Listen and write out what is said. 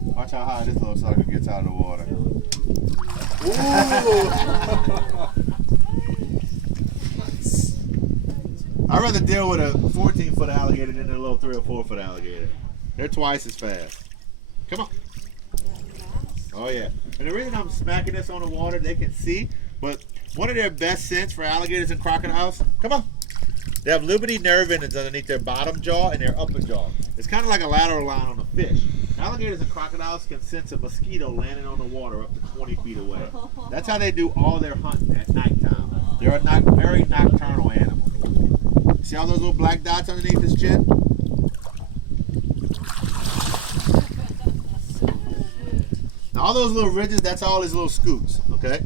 Watch how high this little sucker gets out of the water. I'd rather deal with a 14-foot alligator than a little 3 or 4-foot alligator. They're twice as fast. Come on. Oh yeah. And the reason I'm smacking this on the water, they can see, but one of their best scents for alligators and crocodiles, come on. They have liberty nerve endings underneath their bottom jaw and their upper jaw. It's kind of like a lateral line on a fish. Alligators and crocodiles can sense a mosquito landing on the water up to 20 feet away. That's how they do all their hunting at nighttime. They're a very nocturnal animal. See all those little black dots underneath his chin? Now all those little ridges, that's all his little scoops, okay?